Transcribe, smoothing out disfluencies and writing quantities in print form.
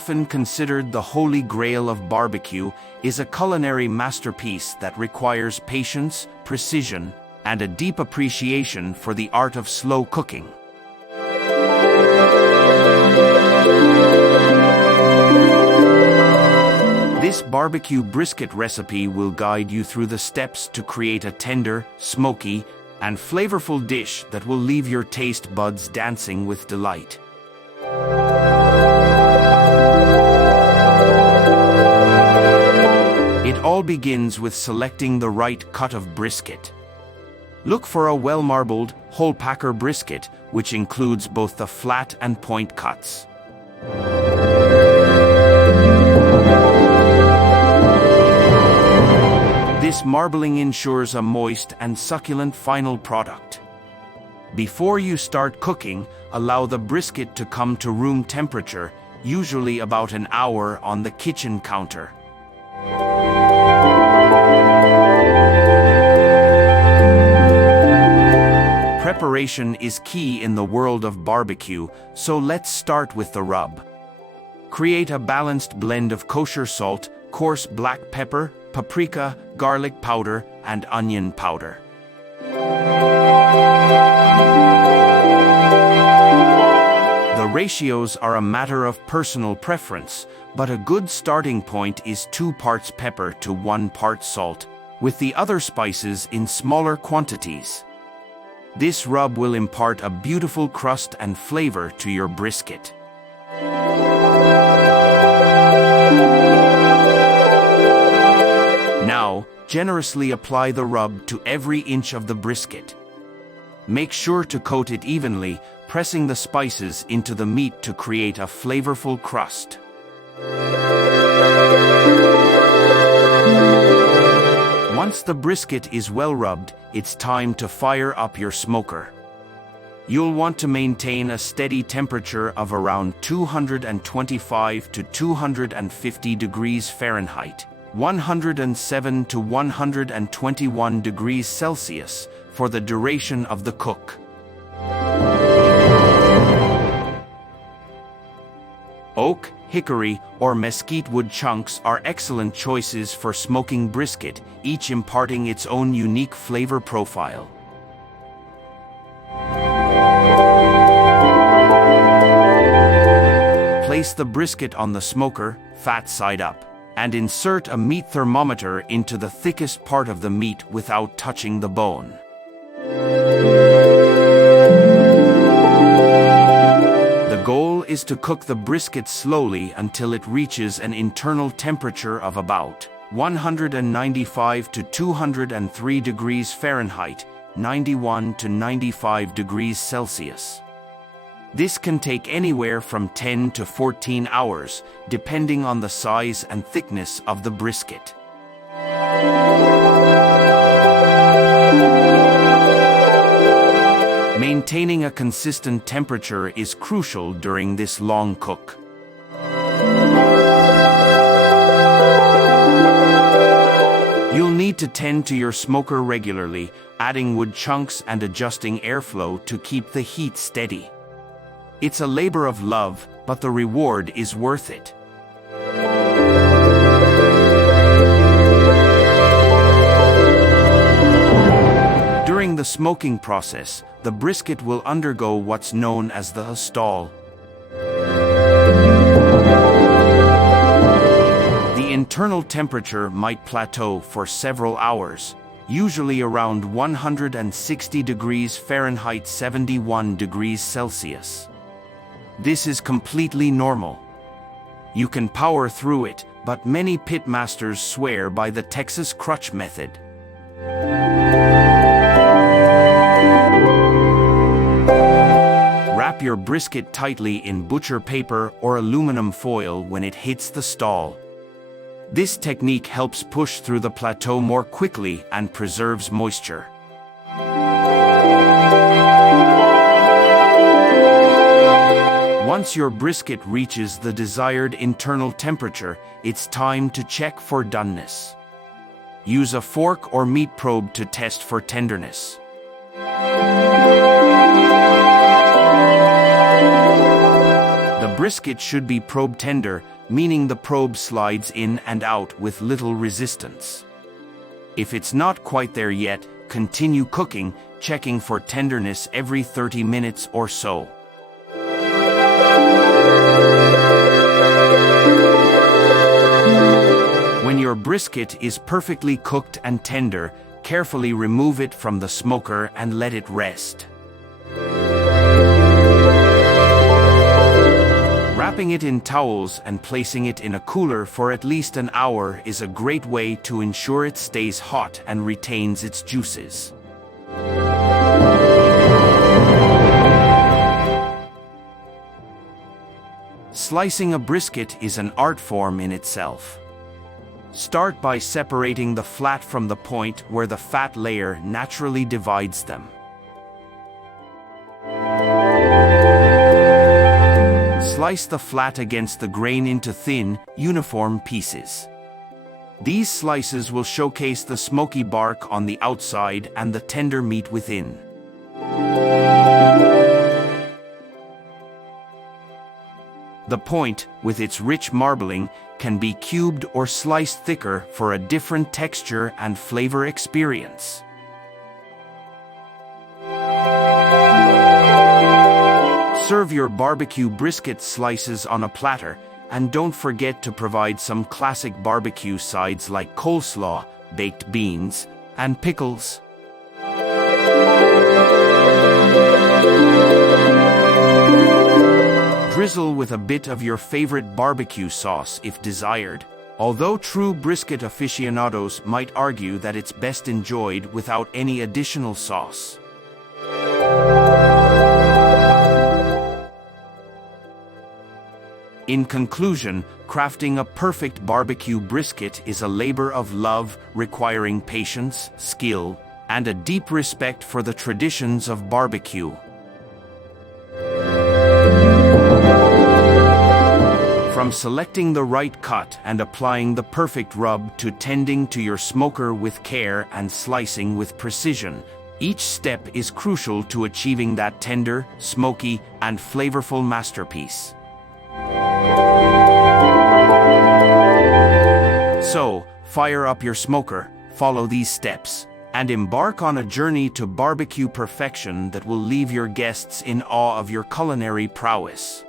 often considered the holy grail of barbecue, is a culinary masterpiece that requires patience, precision, and a deep appreciation for the art of slow cooking. This barbecue brisket recipe will guide you through the steps to create a tender, smoky, and flavorful dish that will leave your taste buds dancing with delight. It all begins with selecting the right cut of brisket. Look for a well-marbled, whole-packer brisket, which includes both the flat and point cuts. This marbling ensures a moist and succulent final product. Before you start cooking, allow the brisket to come to room temperature, usually about an hour on the kitchen counter. Preparation is key in the world of barbecue, so let's start with the rub. Create a balanced blend of kosher salt, coarse black pepper, paprika, garlic powder, and onion powder. The ratios are a matter of personal preference, but a good starting point is 2 parts pepper to 1 part salt, with the other spices in smaller quantities. This rub will impart a beautiful crust and flavor to your brisket. Now, generously apply the rub to every inch of the brisket. Make sure to coat it evenly, pressing the spices into the meat to create a flavorful crust. Once the brisket is well rubbed, it's time to fire up your smoker. You'll want to maintain a steady temperature of around 225 to 250 degrees Fahrenheit, 107 to 121 degrees Celsius, for the duration of the cook. Oak, hickory, or mesquite wood chunks are excellent choices for smoking brisket, each imparting its own unique flavor profile. Place the brisket on the smoker, fat side up, and insert a meat thermometer into the thickest part of the meat without touching the bone. The goal is to cook the brisket slowly until it reaches an internal temperature of about 195 to 203 degrees Fahrenheit, 91 to 95 degrees Celsius. This can take anywhere from 10 to 14 hours, depending on the size and thickness of the brisket. Maintaining a consistent temperature is crucial during this long cook. You'll need to tend to your smoker regularly, adding wood chunks and adjusting airflow to keep the heat steady. It's a labor of love, but the reward is worth it. During the smoking process, the brisket will undergo what's known as the stall. The internal temperature might plateau for several hours, usually around 160 degrees Fahrenheit, 71 degrees Celsius. This is completely normal. You can power through it, but many pitmasters swear by the Texas crutch method. Wrap your brisket tightly in butcher paper or aluminum foil when it hits the stall. This technique helps push through the plateau more quickly and preserves moisture. Once your brisket reaches the desired internal temperature, it's time to check for doneness. Use a fork or meat probe to test for tenderness. The brisket should be probe tender, meaning the probe slides in and out with little resistance. If it's not quite there yet, continue cooking, checking for tenderness every 30 minutes or so. When your brisket is perfectly cooked and tender, carefully remove it from the smoker and let it rest. Wrapping it in towels and placing it in a cooler for at least an hour is a great way to ensure it stays hot and retains its juices. Slicing a brisket is an art form in itself. Start by separating the flat from the point where the fat layer naturally divides them. Slice the flat against the grain into thin, uniform pieces. These slices will showcase the smoky bark on the outside and the tender meat within. The point, with its rich marbling, can be cubed or sliced thicker for a different texture and flavor experience. Serve your barbecue brisket slices on a platter, and don't forget to provide some classic barbecue sides like coleslaw, baked beans, and pickles. Drizzle with a bit of your favorite barbecue sauce if desired, although true brisket aficionados might argue that it's best enjoyed without any additional sauce. In conclusion, crafting a perfect barbecue brisket is a labor of love requiring patience, skill, and a deep respect for the traditions of barbecue. From selecting the right cut and applying the perfect rub to tending to your smoker with care and slicing with precision, each step is crucial to achieving that tender, smoky, and flavorful masterpiece. So, fire up your smoker, follow these steps, and embark on a journey to barbecue perfection that will leave your guests in awe of your culinary prowess.